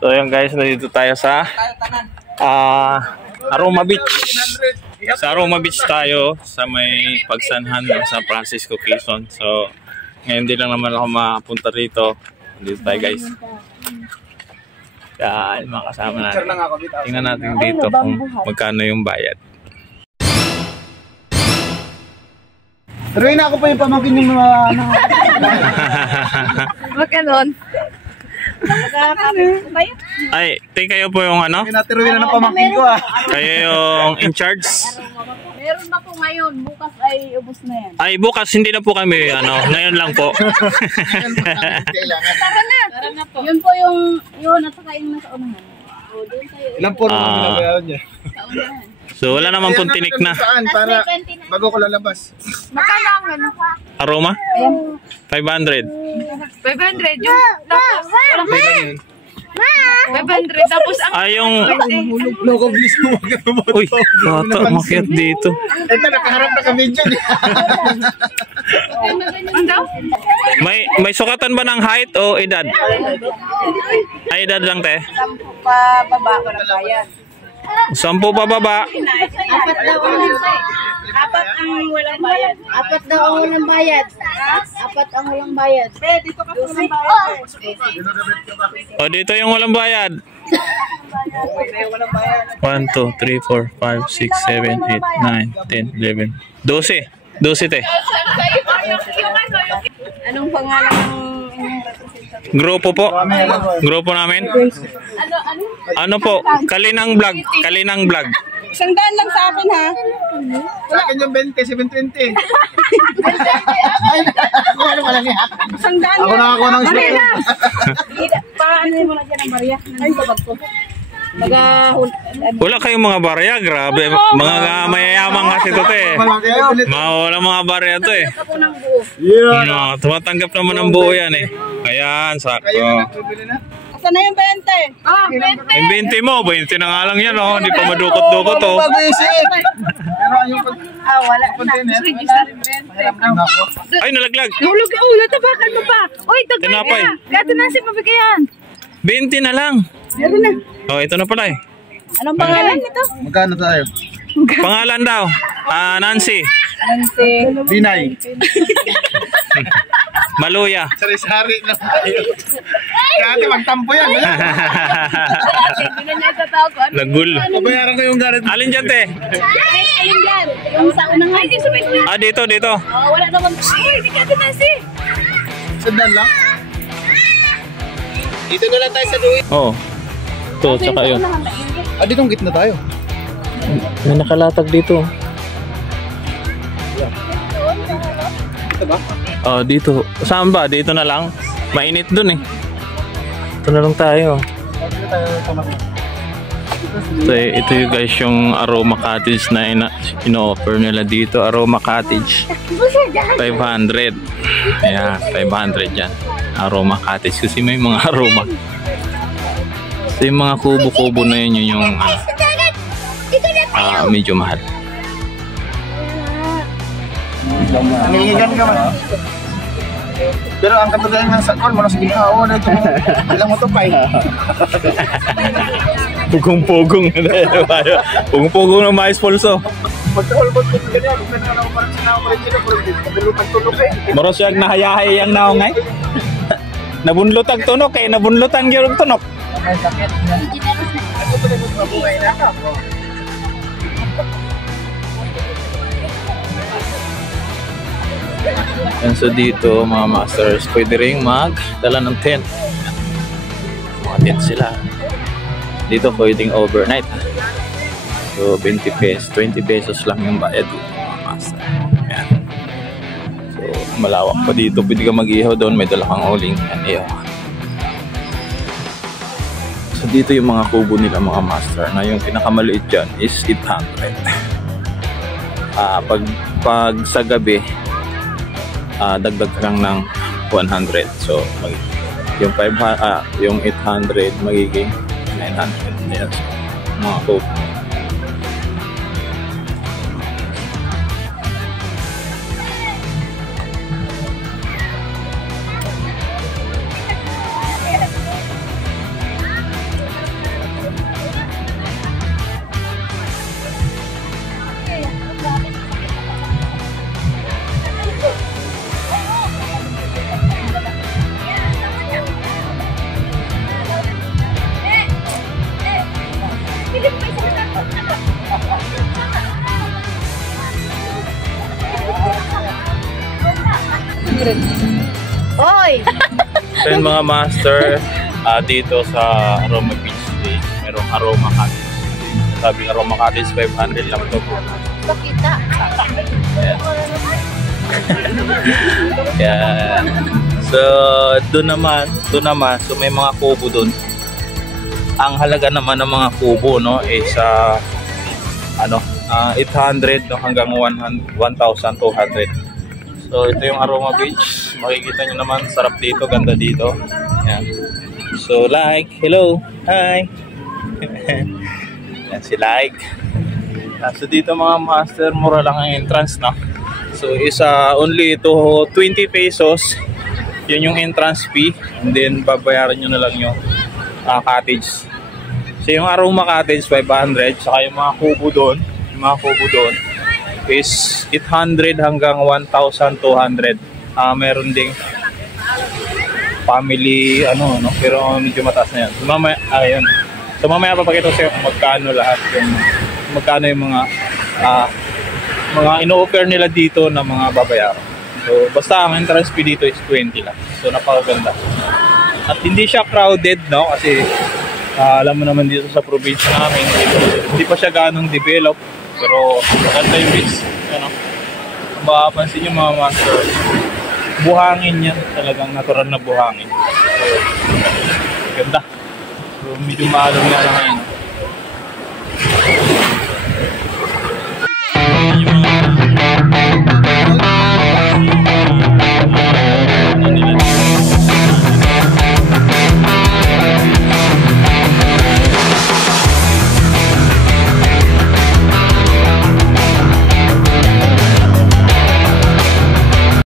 So yun guys, nandito tayo sa Aroma Beach. Sa Aroma Beach tayo sa may pagsanhan ng San Francisco, Quezon. So ngayon din lang naman ako makapunta rito. Nandito tayo guys. Yan, mga kasama natin. Tingnan natin dito kung magkano yung bayad. Turuin na ako pa yung pamangkin yung mga ano. Magkanon? Ay, kayo po yung ano? Tinaturuin na ng pamangkin ko ah. Kayo yung in charge? Meron na po ngayon, bukas ay ubos na yan. Ay, bukas hindi na po kami, ano, ngayon lang po. Tara na po. Yun po yun at saka yung nasa unahan. Ilang po naman binabayaran niya? Sa unahan. So wala naman pong tinik na. Saan para bago ko lalabas? Magkano ang ano? Aroma? Ayan. 500. 500 yung tapos walang bayad. 500 tapos ang yung Loco please mo wag ka mo. uy, bata umakyat dito. Ito nakaharap na kami dyan. Ano daw? May sukatan ba ng height o edad? Ay, edad lang te. 10 pa baba walang bayad. 10 pa baba. Apat daw ang walang bayad. Apat daw ang walang bayad. Apat ang walang bayad. Dito ka po ng bayad. O dito yung walang bayad. 1, 2, 3, 4, 5, 6, 7, 8, 9, 10, 11 12 te. Anong pangalan ng representative? Grupo po. Grupo namin. Ano po? Kalinang Vlog. Kalinang Vlog. 100 lang sa akin ha. Sa akin yung 20, 720. Ay, ako lang yan. 100 Ako nakakuha ng Maria slot. na. Paano mo na dyan ang Maria? Ay, sabag ko. Wala kayong mga barya. Grabe. Mga mayayaman kasi ito te. Malaki yun. Wala mga barya to eh. Ako ng buo. Yeah. No, tumatanggap naman ng buo yan eh. Ayan, sakto. Kayo na nagbibili na? Asa na yung 20? Ah, 20. Yung 20 mo, 20 na nga lang yan oh. Hindi pa madukot-dukot oh. Bago isip. Pero yung Wala na. container. Register 20. Ay, nalaglag. Hulog, natabakan mo pa. Oy, tagbay Tinapay. na. Gato na si mabigayan. 20 na lang. Meron na. Oh, ito na pala eh. Anong pangalan nito? Magkano tayo? Pangalan daw. Nancy. Binay. Maluya. Sari-sari na tayo. Kaya ate magtampo yan. Hindi na niya itatawag ko. Nagul. Pabayaran ko yung galit. Alin dyan te? Ayun dyan. Yung sa unang nga. Ay, sumit na. Dito. Wala naman. Ay, hindi ka dinasi. Sandan lang. Dito na lang tayo sa duwi. Oh. Ito, tsaka yun. Ditong gitna tayo. May nakalatag dito. Ito ba? Oh, dito. Saan ba? Dito na lang. Mainit dun eh. Ito na lang tayo. Ito yung guys yung Aroma Cottage na ino-offer nila dito. Aroma Cottage 500. Ayan, 500 yan. Aroma Cottage kasi may mga aroma. So yung mga kubo-kubo na yun yung medyo mahal. Nangingigan ka man. Pero ang katulayan ng sakon, mo na sige na ito. Ilang mo ito pa eh. Pugong-pugong na tayo. Pugong-pugong na mais pulso. Magkakulbot ko ganyan. Kung na ako parang sinama ko rin dito. Nabunlutang tulog eh. Maros yung nahayahay yung naong ay. Nabunlutang tunok eh. Nabunlutang yung tunok. Ay, sakit. Ako ito na mabuhay na ako. And so dito mga masters, pwede rin magdala ng tent. Mga tent sila. Dito pwedeng overnight. So 20 pesos lang yung bayad dito mga master. Ayan. So malawak pa dito. Pwede ka mag-ihaw doon. May dala kang uling. Ayan, ihaw. So dito yung mga kubo nila mga master. Na yung pinakamaliit dyan is 800. Pag sa gabi, dagdag lang ng 100. So yung 800 magiging 900. Yes. Mga coke. Oy! So yun mga master, dito sa Aroma Beach Day, merong Aroma Cottage. Sabi Aroma Cottage, 500 lang ito. Pakita. Yeah. So, doon naman, so may mga kubo doon. Ang halaga naman ng mga kubo, no, is 800 no, hanggang 1,200. So, ito yung Aroma Beach. Makikita nyo naman, sarap dito, ganda dito. Yan. So, like, hello, hi. Yan si like. So, dito mga master, mura lang ang entrance, no. So, only ito 20 pesos. Yun yung entrance fee. And then, babayaran nyo na lang yung cottage. So, yung Aroma Cottage, 500. Saka yung mga kubo doon, is 800 hanggang 1,200. Meron ding family, no? Pero medyo mataas na yan. So, mamaya, ayun. So, mamaya papakita ko sa'yo kung magkano yung mga ino-offer nila dito na mga babayaran. So, basta ang entrance fee dito is 20 lang. So, napakaganda. At hindi siya crowded, no? Kasi, alam mo naman dito sa probinsya namin, hindi pa siya ganong develop. Pero, maganda yung beach. Ano? Kung makapansin nyo mga master, buhangin yan. Talagang natural na buhangin. So, ganda. So, medyo maalong nga lang ngayon.